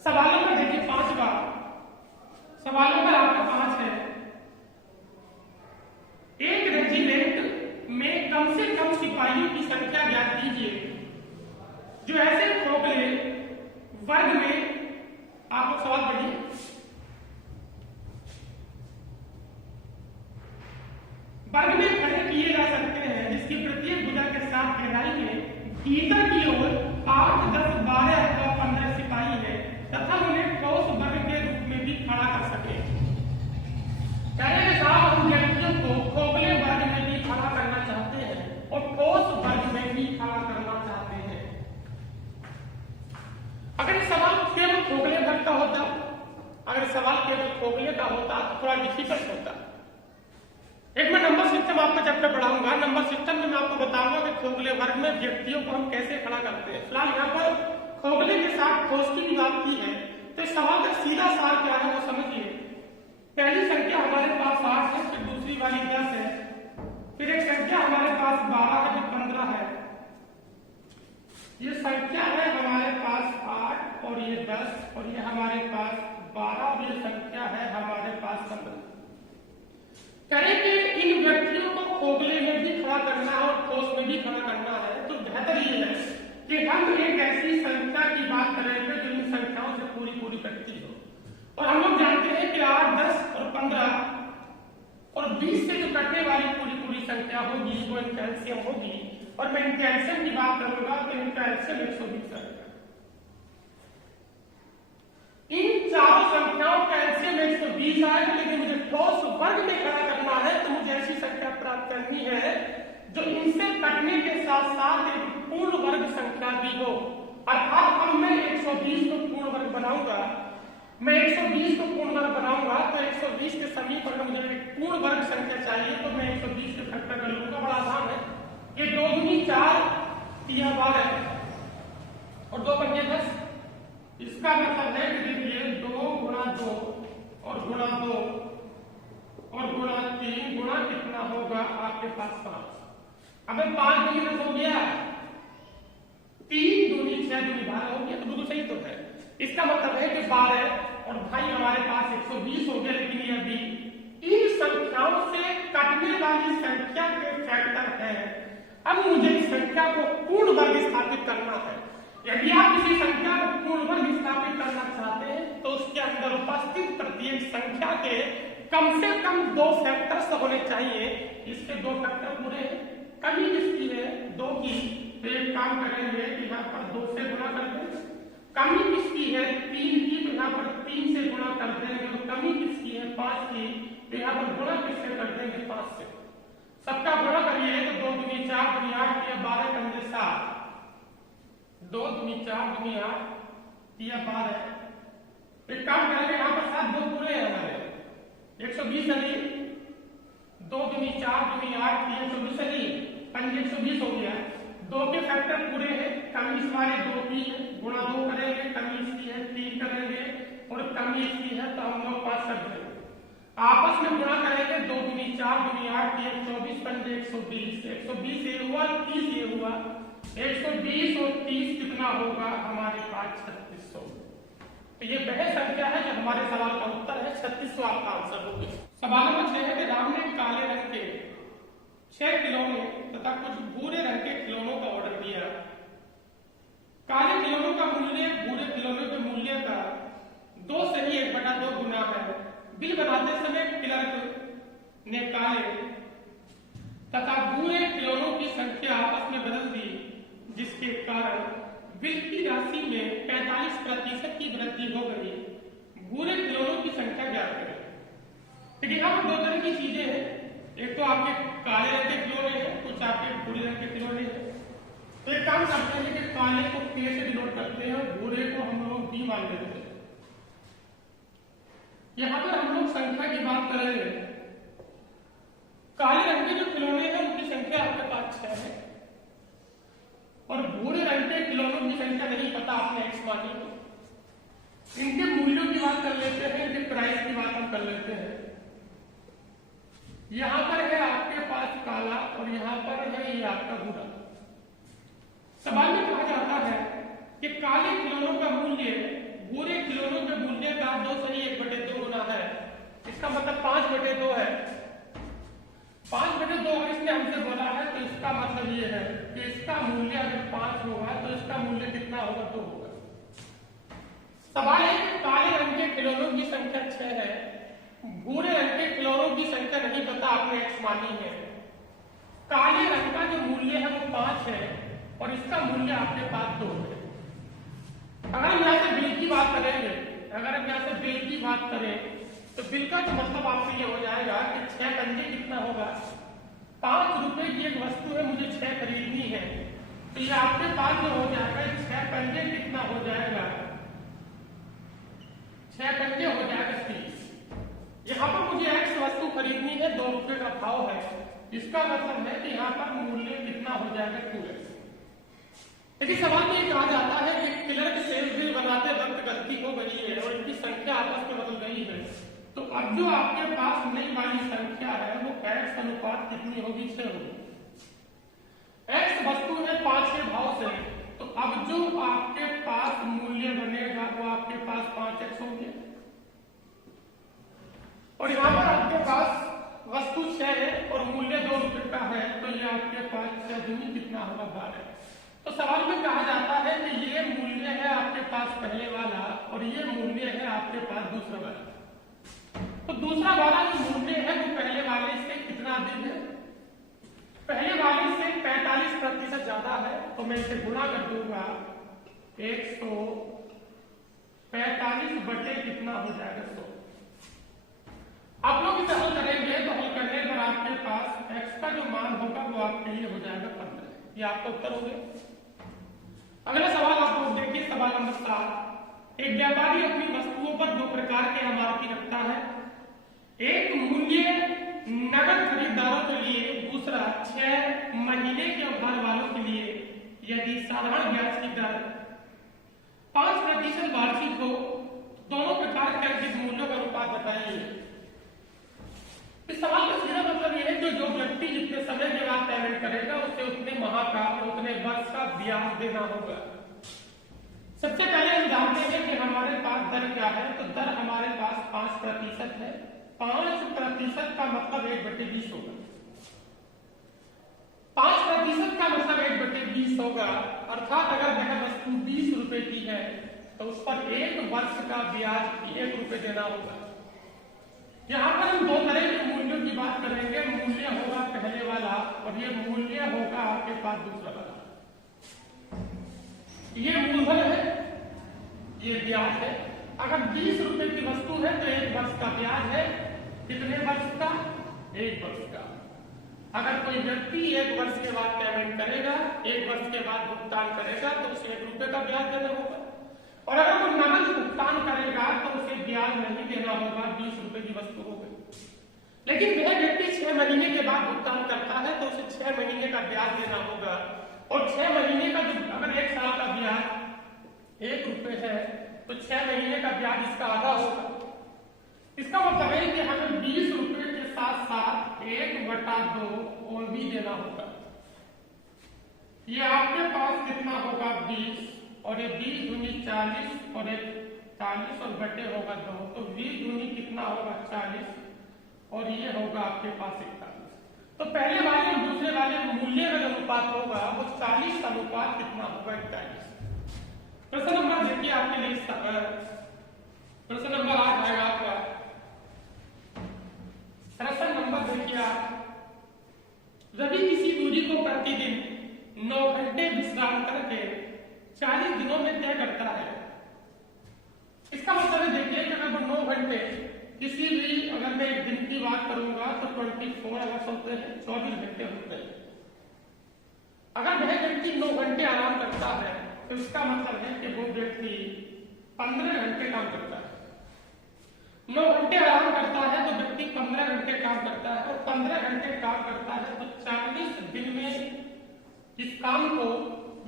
सवालों में देखिए 5 बार, सवालों में आपका 5 है। एक रेजिमेंट में कम से कम सिपाहियों की संख्या ज्ञात कीजिए जो ऐसे खोखले वर्ग में, आप लोग सवाल पढ़िए, वर्ग में खड़े किए जा सकते हैं, जिसकी प्रत्येक भुजा के साथ गहराई में भीतर की ओर 8, 10, 12 अथवा 15 सिपाही है तथा उन्हें ठोस वर्ग के रूप में भी खड़ा कर सके। साहब हम व्यक्तियों को खोखले वर्ग में भी खड़ा करना चाहते हैं और ठोस वर्ग में भी खड़ा करना चाहते हैं। अगर सवाल केवल खोखले वर्ग का होता, अगर सवाल केवल खोखले का होता तो थोड़ा डिफिकल्ट होता। एक मैं नंबर सिस्टम आपको चैप्टर पढ़ाऊंगा। नंबर सिस्टम में मैं आपको बताऊंगा कि खोखले वर्ग में व्यक्तियों को हम कैसे खड़ा करते हैं। फिलहाल यहाँ पर खोखले के साथ ठोस की भी बात की है, तो इस सवाल का सीधा सार क्या है वो समझिए। पहली संख्या हमारे पास 8 है, फिर दूसरी वाली 10 है, फिर एक संख्या हमारे पास 12 है, फिर 15 है। ये संख्या है हमारे पास 8 और ये 10 और ये हमारे पास 12 और ये संख्या है हमारे पास 15। करें कि इन व्यक्तियों को खोखले में भी खड़ा करना है और ठोस में भी खड़ा करना है, तो बेहतर ये है कि हम एक ऐसी संख्या की बात करेंगे जो इन संख्याओं से पूरी पूरी कटती हो। और हम लोग जानते हैं कि 8, 10 और 15 और 20 से जो कटने वाली पूरी पूरी संख्या होगी वो इनका एलसीएम होगी। और मैं इनके एलसीएम की बात करूंगा तो इनका एलसीएम 120 है। इन चारों संख्याओं का एलसीएम 120 आएगा, लेकिन मुझे ठोस वर्ग में खड़ा करना है तो मुझे ऐसी संख्या प्राप्त करनी है जो इनसे कटने के साथ साथ एक पूर्ण वर्ग संख्या भी हो। अर्थात अब मैं 120 को पूर्ण वर्ग बनाऊंगा, मैं 120 को पूर्ण वर्ग बनाऊंगा तो 120 के समीप अगर मुझे एक पूर्ण वर्ग संख्या चाहिए तो मैं 120 से फैक्टर कर लूंगा। बड़ा आसान है। ये 2 दूनी 4, 3 12 और 2 पंजे 10, इसका मतलब है कि देखिए 2 गुणा 2 और गुणा 2 और गुणा 3 गुणा कितना होगा आपके पास 5। अब 5 दूनी 10 हो गया, 3 दूनी 6 दूनी 12 हो गया, तो बिल्कुल सही तो है। इसका मतलब है कि 12 और भाई हमारे पास 120 हो गया। लेकिन ये अभी इन संख्याओं से कटने वाली संख्या के फैक्टर है। अब मुझे इस संख्या को पूर्ण वर्ग स्थापित करना है। यदि आप किसी संख्या को पूर्ण वर्ग स्थापित करना चाहते हैं तो उसके अंदर उपस्थित प्रत्येक संख्या के कम से कम 2 फैक्टर्स होने चाहिए। इसके 2 फैक्टर पूरे हैं। कमी किसकी है? 2 की। तो एक काम करेंगे कि यहाँ पर 2 से गुणा कर देंगे। कमी किसकी है? 3 की। तो यहाँ पर 3 से गुणा कर देंगे। और कमी किसकी है? 5 की। तो यहाँ पर गुणा किससे कर देंगे? 5 से। सबका गुणा करिए तो 2 दूनी 4 दूनी 8 या 12 कंजे 7। 2 दूनी 4 दूनी 8 या 12। एक काम करेंगे, यहाँ पर 7 2 पूरे हैं हमारे 120 सही। 2 दूनी 4 दूनी 8 120 सही, 5 120 हो गया। 2 के फैक्टर पूरे हैं। कमी इस वाले 2 की है, गुणा 2 करेंगे, कमी इसकी है 3 करेंगे और कमी इसकी है तो हम लोग 5 कर देंगे। आपस में गुणा करेंगे 2 दूनी 4 दूनी 8 24 5 120। 120 ये हुआ, 30 ये हुआ। 120 और 30 कितना होगा हमारे पास? 3600। तो ये वह संख्या है जो हमारे सवाल का उत्तर है। 3600 आपका आंसर होगा। सवाल नंबर 6 है कि राम ने काले रंग के 6 खिलौने तथा कुछ भूरे रंग के खिलौनों का ऑर्डर दिया। काले खिलौनों का मूल्य भूरे खिलौनों के मूल्य का 2 से ही 1/2 गुना है। बिल बनाते समय क्लर्क ने काले तथा भूरे खिलौनों की संख्या आपस में बदल दी, जिसके कारण बिल की राशि में 45% की वृद्धि हो गई। भूरे खिलौनों की संख्या ज्ञात करें। लेकिन यहाँ पर 2 तरह की चीजें हैं। एक तो आपके काले रंग के खिलौने हैं, कुछ आपके भूरे रंग के खिलौने हैं। तो एक काम करते हैं कि काले को K से डिनोट करते हैं और भूरे को हम लोग B मान लेते हैं। यहाँ पर हम लोग संख्या की बात करेंगे। काले रंग के जो खिलौने हैं उनकी संख्या आपके पास 6 है और भूरे रंग के खिलौनों की संख्या नहीं पता, आपने X मानी है। इनके मूल्यों की बात कर लेते हैं, इनके प्राइस की बात हम कर लेते हैं। यहां पर है आपके पास काला और यहां पर है ये आपका भूरा। सवाल में कहा जाता है कि काले खिलौनों का मूल्य भूरे खिलौनों के मूल्य का 2 से ही 1/2 गुना है। इसका मतलब 5/2 है। 5/2 अगर इसने हमसे बोला है तो इसका मतलब ये है कि इसका मूल्य अगर 5 होगा तो इसका मूल्य कितना होगा? 2 होगा। सवाल है कि काले रंग के खिलौनों की संख्या 6 है, भूरे रंग के खिलौनों की संख्या नहीं पता, आपने X मानी है। काले रंग का जो मूल्य है वो 5 है और इसका मूल्य आपके पास 2 है। अगर हम यहाँ से बिल की बात करेंगे, अगर हम यहाँ से बिल की बात करें तो बिल का जो मतलब आपसे ये हो जाएगा कि 6 पंजे कितना होगा? 5 रुपए की एक वस्तु है, मुझे 6 खरीदनी है, तो ये आपके पास जो हो जाएगा 6 पंजे कितना हो जाएगा? 6 पंजे हो जाएगा 30। यहाँ पर मुझे X वस्तु खरीदनी है, 2 रुपए का भाव है। इसका मतलब है कि यहाँ पर मूल्य कितना हो जाएगा? 2x। लेकिन सवाल में कहा जाता है कि क्लर्क सेल्स बिल बनाते वक्त गलती हो गई है और इनकी संख्या आपस में बदल गई है। तो अब जो आपके पास नई वाली संख्या है वो X अनुपात कितनी होगी? 6 होगी। X वस्तु है 5 के भाव से, तो अब जो आपके पास मूल्य बनेगा वो आपके पास 5x होंगे और यहाँ पर आपके पास वस्तु 6 है और मूल्य 2 रुपए का है, तो ये आपके पास 6 दूनी कितना होगा? 12। तो सवाल में कहा जाता है कि ये मूल्य है आपके पास पहले वाला और ये मूल्य है आपके पास दूसरा वाला। तो दूसरा वाला जो मूल्य है वो पहले वाले से कितना अधिक है? पहले वाले से 45% ज्यादा है, तो मैं इसे गुणा कर दूंगा। 145 बटे कितना हो जाएगा? 100। आप लोग इसे हल करेंगे तो हल करने पर आपके पास x का जो मान होगा वो आपके लिए हो जाएगा 15। ये आपका उत्तर हो गया। अगला सवाल आप लोग देखिए, सवाल नंबर 7। एक व्यापारी अपनी वस्तुओं पर 2 प्रकार के एमआरपी रखता है। एक मूल्य नकद खरीदारों के लिए, दूसरा 6 महीने के उधार वालों के लिए। यदि साधारण ब्याज की दर 5% वार्षिक हो, दोनों प्रकार के अंकित मूल्यों का अनुपात बताइए। इस सवाल का सीधा मतलब यह है कि जो व्यक्ति जितने समय के बाद पेमेंट करेगा उसे उतने माह का, उतने वर्ष का ब्याज देना होगा। सबसे पहले हम जानते हैं कि हमारे पास दर क्या है, तो दर हमारे पास 5% है। 5% का मतलब 1/20 होगा। 5% का मतलब 1/20 होगा, अर्थात अगर वह वस्तु 20 रुपए की है तो उस पर 1 वर्ष का ब्याज 1 रुपए देना होगा। यहाँ पर हम दो तरह के मूल्यों की बात करेंगे। मूल्य होगा पहले वाला और ये मूल्य होगा आपके पास दूसरा वाला। ये मूलधन है, ये ब्याज है। अगर 20 रुपए की वस्तु है तो 1 वर्ष का ब्याज है। कितने वर्ष का? 1 वर्ष का। अगर कोई व्यक्ति 1 वर्ष के बाद पेमेंट करेगा, 1 वर्ष के बाद भुगतान करेगा तो उसे 1 रुपए का ब्याज देना होगा। और अगर वो नकद भुगतान करेगा तो उसे ब्याज नहीं देना होगा, 20 रुपए की वस्तु हो गई। लेकिन वह व्यक्ति 6 महीने के बाद भुगतान करता है तो उसे 6 महीने का ब्याज देना होगा। और 6 महीने का जो, अगर 1 साल का ब्याज 1 रुपए है तो 6 महीने का ब्याज इसका आधा होगा। इसका मतलब है कि हमें 20 रुपए के साथ साथ 1/2 और भी देना होगा। ये आपके पास कितना होगा? 20, और ये 20 दूनी 40 और 40 और बटे होगा 2, तो 20 दूनी कितना होगा? 40 और ये होगा आपके पास 41। तो पहले वाले और दूसरे वाले मूल्य का जो अनुपात होगा वो 40 का अनुपात कितना होगा? 41। प्रश्न नंबर देखिए आपके लिए, प्रश्न नंबर 8 आएगा आपका। प्रश्न नंबर देखिए आप, रवि किसी दूरी को प्रतिदिन 9 घंटे विश्राम करके 40 दिनों में तय करता है। इसका मतलब देखिए कि अगर वो 9 घंटे किसी भी, अगर मैं एक दिन की बात करूंगा तो 24 आवर्स होते हैं, 24 घंटे होते हैं। अगर वह व्यक्ति 9 घंटे आराम करता है तो इसका मतलब है कि वो व्यक्ति 15 घंटे काम करता है। 9 घंटे आराम करता है तो व्यक्ति 15 घंटे काम करता है, और 15 घंटे काम करता है तो 40 दिन में इस काम को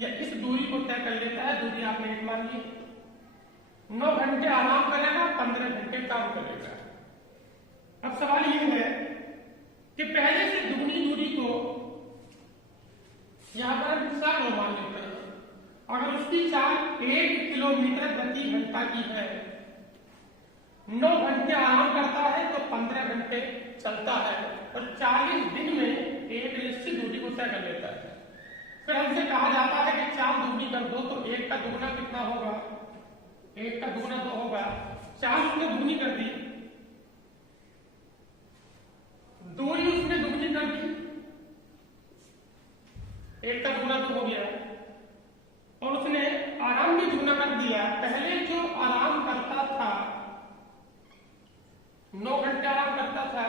या इस दूरी को तय कर लेता है। दूरी आपने एक मान ली। 9 घंटे आराम करेगा, 15 घंटे काम करेगा। अब सवाल ये है कि पहले से दुगनी दूरी को यहां पर हम मान लेते हैं। अगर उसकी चाल 1 किलोमीटर प्रति घंटा की है, 9 घंटे आराम करता है तो 15 घंटे चलता है, और 40 दिन में एक निश्चित दूरी को तय कर लेता है। फिर हमसे कहा जाता है कि 4 दूनी कर दो, तो 1 का दुगना कितना होगा? 1 का दुगना 2 होगा। 4 उसने दुगनी कर दी, दूरी उसने दुगनी कर दी, 1 का दुगना 2 हो गया। और उसने आराम भी दुगना कर दिया। पहले जो आराम करता था 9 घंटे आराम करता था,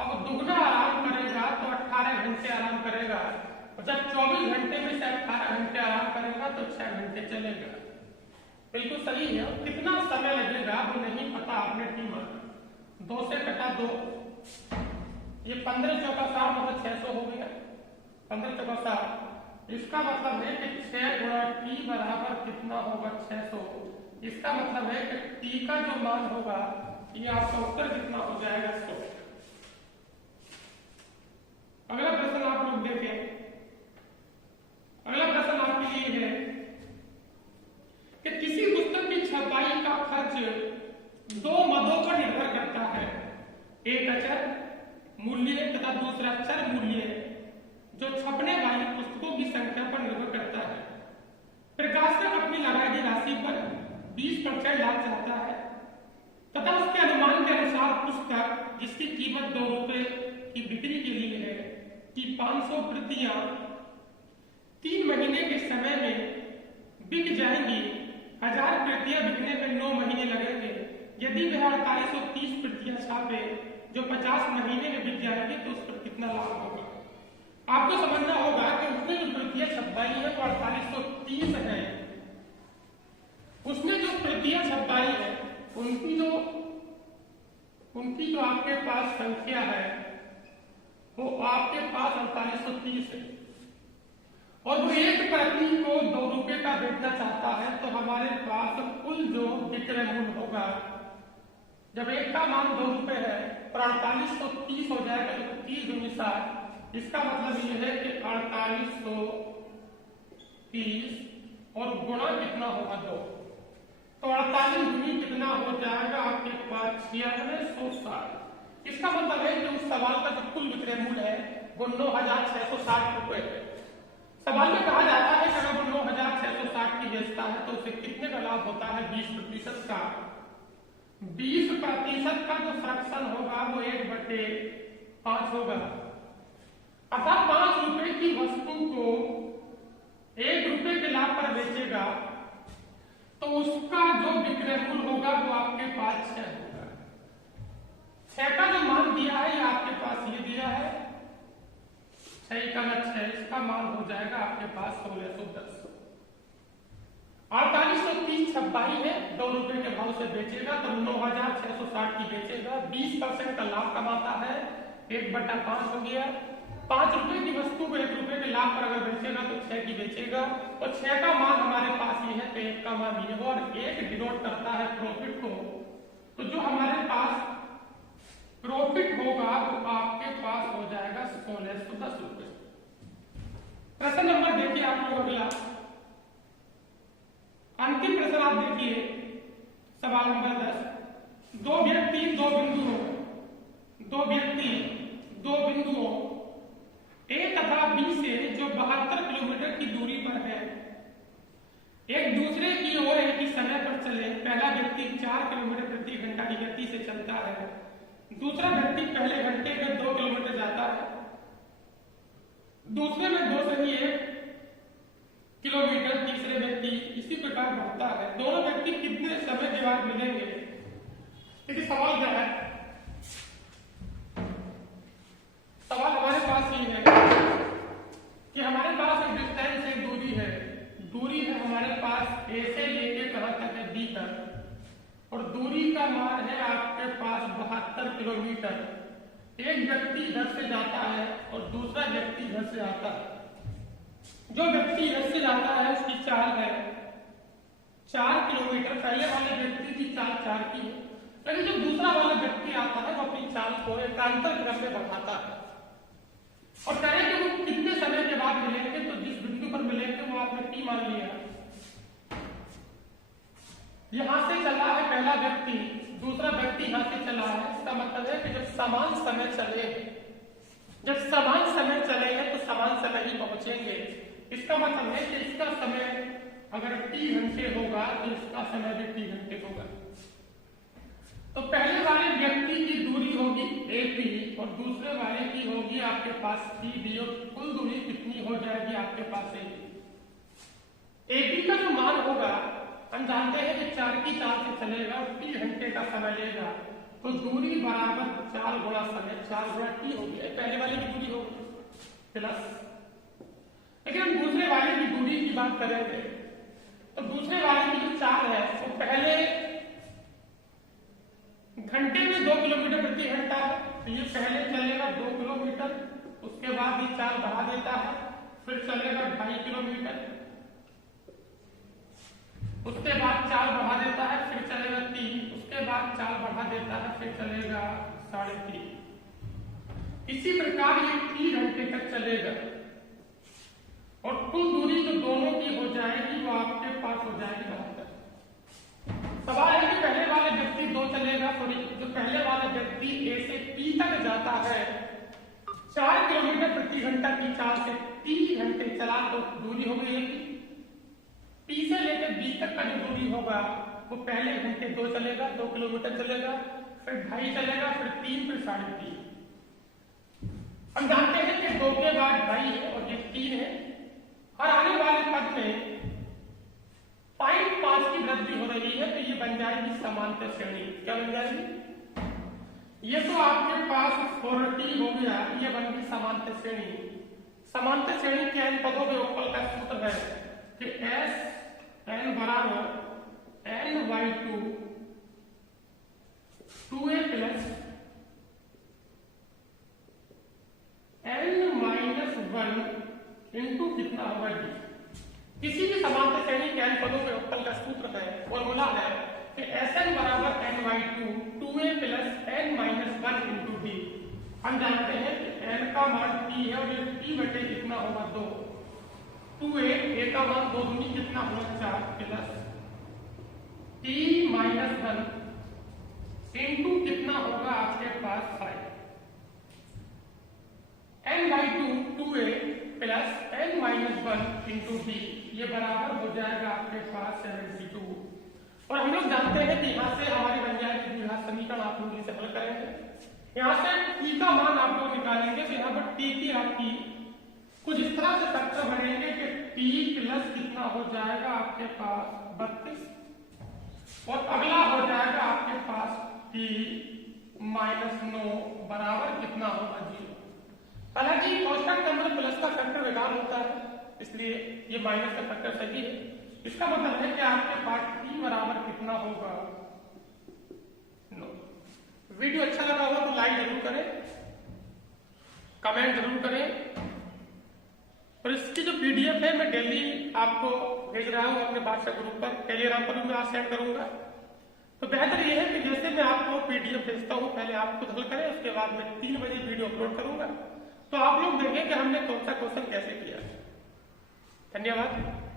अब दुगना आराम करेगा तो 18 घंटे आराम करेगा। जब 24 घंटे में से 18 घंटे आराम करेगा तो 6 घंटे चलेगा। बिल्कुल सही है। कितना समय लगेगा वो नहीं पता, आपने टीमा 2 से कटा 2, ये 15 चौका 60 मतलब 600 हो गया। 15 चौका 60, इसका मतलब है कि 6 गुणा टी बराबर कितना होगा? 600। इसका मतलब है कि टी का जो मान होगा ये आपका उत्तर कितना हो जाएगा? 100। अगला प्रश्न आप लोग देखें। अगला प्रश्न आपके लिए है कि किसी पुस्तक की छपाई का खर्च 2 मदों पर निर्भर करता है। एक अचर मूल्य तथा दूसरा चर मूल्य, जो छपने वाली पुस्तकों की संख्या पर निर्भर करता है। प्रकाशक अपनी लगाई गई राशि पर 20% लाभ चाहता है तथा उसके अनुमान के अनुसार पुस्तक जिसकी कीमत 2 रुपए की बिक्री के लिए है कि 500 प्रतियां 3 महीने के समय में बिक जाएंगी। 1000 प्रतियां बिकने में 9 महीने लगेंगे। यदि वह 4830 प्रतियां छापे जो 50 महीने में बिक जाएंगे तो उस पर कितना लाभ होगा? आपको समझना होगा कि उसने जो प्रतियां छपाई है वो 4830 है। उसने जो प्रतियां छपाई है उनकी जो आपके पास संख्या है वो आपके पास 4830 है, और वो एक प्रति को 2 रुपए का बेचना चाहता है, तो हमारे पास कुल जो विक्रय मूल्य होगा, जब एक का मान 2 रुपए है और 4830 हो जाएगा तो 30 दूनी 60, इसका मतलब ये है कि 4830 और गुणा कितना होगा 2, तो 48 दूनी कितना हो जाएगा आपके पास 9660। इसका मतलब है कि उस सवाल का जो कुल विक्रय मूल्य है वो 9660 रुपए है। सवाल में कहा जाता है कि अगर वो 9660 की बेचता है तो उसे कितने का लाभ होता है? 20% का। 20% का जो फ्रैक्शन होगा वो 1/5 होगा। अर्थात 5 रुपए की वस्तु को 1 रुपए के लाभ पर बेचेगा तो उसका जो विक्रय मूल्य होगा वो आपके पास 6 होगा। 6 का जो मान दिया है ये आपके पास ये दिया है 6 का 6, इसका मान हो जाएगा आपके पास 1610। 4830 छपाई है, 2 रुपए के भाव से बेचेगा तो 9660 की बेचेगा, 20% का लाभ कमाता है, 1/5 हो गया। 5 रुपए की वस्तु को 1 रुपए के लाभ पर अगर बेचेगा तो 6 की बेचेगा, और 6 का मान हमारे पास ये है तो 1 का मान ये है, और 1 डिनोट करता है प्रॉफिट को। तो जो हमारे पास प्रॉफिट होगा वो आपके पास हो जाएगा 1610 रुपए। प्रश्न नंबर देखिए आप लोग अगला, अंतिम प्रश्न आप देखिए, सवाल नंबर 10। दो व्यक्ति दो बिंदुओं ए तथा बी से जो 72 किलोमीटर की दूरी पर है एक दूसरे की ओर एक ही समय पर चले। पहला व्यक्ति 4 किलोमीटर प्रति घंटा की गति से चलता है, दूसरा व्यक्ति पहले घंटे में 2 किलोमीटर जाता है, दूसरे में 2 से 1 किलोमीटर, तीसरे व्यक्ति इसी प्रकार बढ़ता है। दोनों व्यक्ति कितने समय के बाद मिलेंगे? देखिए सवाल क्या है, सवाल हमारे पास ये है कि हमारे पास एक डिस्टेंस है, दूरी है हमारे पास ए से लेके कहां तक है? बी तक, और दूरी का मान है आपके पास 72 किलोमीटर। एक व्यक्ति इधर से जाता है और दूसरा व्यक्ति इधर से आता है। जो व्यक्ति इधर से जाता है उसकी चाल है 4 किलोमीटर, पहले वाले व्यक्ति की चाल 4 की है, लेकिन जो दूसरा वाला व्यक्ति आता है वो अपनी चाल को एकांतर क्रम में बढ़ाता है। और कहें कि वो कितने समय के बाद मिलेंगे, तो जिस बिंदु पर मिलेंगे वो आपने टी मान लिया। यहां से चला है पहला व्यक्ति, दूसरा व्यक्ति यहां से चला है, इसका मतलब है कि जब समान समय चलेंगे तो समान समय ही पहुंचेंगे। इसका मतलब है कि इसका समय अगर t घंटे होगा तो इसका समय भी t घंटे होगा। तो पहले वाले व्यक्ति की दूरी होगी AP और दूसरे वाले की होगी आपके पास TD, और कुल दूरी कितनी हो जाएगी आपके पास? AP का जो मान होगा हम जानते हैं कि 4 की चाल से चलेगा और t घंटे का समय लेगा, तो दूरी बराबर 4 गुणा समय, 4 गुणा t हो गया। पहले वाले की दूरी होगी प्लस, लेकिन हम दूसरे वाले की दूरी की बात करेंगे तो दूसरे वाले की जो चाल है वो पहले घंटे में 2 किलोमीटर प्रति घंटा है, तो ये पहले चलेगा 2 किलोमीटर, उसके बाद ये चाल बढ़ा देता है, फिर चलेगा 2.5 किलोमीटर, उसके बाद चाल बढ़ा देता है, फिर चलेगा 3, उसके बाद चाल बढ़ा देता है, फिर चलेगा 3.5। इसी प्रकार ये 3 घंटे तक चलेगा, और कुल दूरी जो दोनों की हो जाएगी वो आपके पास हो जाएगी 72। सवाल है कि पहले वाला व्यक्ति 2 चलेगा, जो पहले वाला व्यक्ति ए से पी तक जाता है 4 किलोमीटर प्रति घंटा की चाल से 3 घंटे चला तो दूरी हो गई। पी से लेकर बी तक का जो दूरी होगा वो पहले घंटे 2 चलेगा, 2 किलोमीटर चलेगा, फिर 2.5 चलेगा, फिर 3, फिर 3.5। हम जानते हैं कि 2 के बाद 2.5 है और ये 3 है, और आने वाले पद में 0.5 की वृद्धि हो रही है, तो ये बन जाएगी समांतर श्रेणी। क्या बन जाएगी? ये तो आपके पास 40 हो गया, ये बन गई समांतर श्रेणी। समांतर श्रेणी के n पदों के योगफल का सूत्र है कि S n बराबर n/2 2a plus n-1 into कितना होगा d। किसी भी समांतर श्रेणी के n पदों के योगफल का सूत्र है, फॉर्मूला बोला है कि Sn बराबर n/2 2a plus n minus 1 into D. हम जानते हैं कि n का मान t है और ये t बटे कितना होगा 2, 2a, a का मान 2 दूनी कितना होगा 4 प्लस t माइनस 1 इंटू कितना होगा आपके पास 5, n/2 2a plus n minus 1 into D, ये बराबर हो जाएगा आपके पास 72। और हम लोग जानते हैं कि यहाँ से हमारी बन जाएगी द्विघात समीकरण, आप लोग इसे हल करेंगे। यहाँ से t का मान आप लोग निकालेंगे तो यहाँ पर t की आपकी कुछ इस तरह से फैक्टर बनेंगे कि t प्लस कितना हो जाएगा आपके पास 32 और अगला हो जाएगा आपके पास t माइनस 9 बराबर कितना होगा 0। हालांकि कांस्टेंट के अंदर प्लस का फैक्टर बेकार होता है, इसलिए ये माइनस का फैक्टर सही है। इसका मतलब है कि आपके पास t बराबर कितना होगा 9। वीडियो अच्छा लगा हो तो लाइक जरूर करें, कमेंट जरूर करें, और इसकी जो पीडीएफ है मैं डेली आपको भेज रहा हूं अपने व्हाट्सएप ग्रुप पर, टेलीग्राम पर भी मैं आज सेंड करूंगा। तो बेहतर यह है कि जैसे मैं आपको पीडीएफ भेजता हूं पहले आप खुद हल करें, उसके बाद मैं 3 बजे वीडियो अपलोड करूंगा, तो आप लोग देखें कि हमने कौन सा क्वेश्चन कैसे किया। धन्यवाद।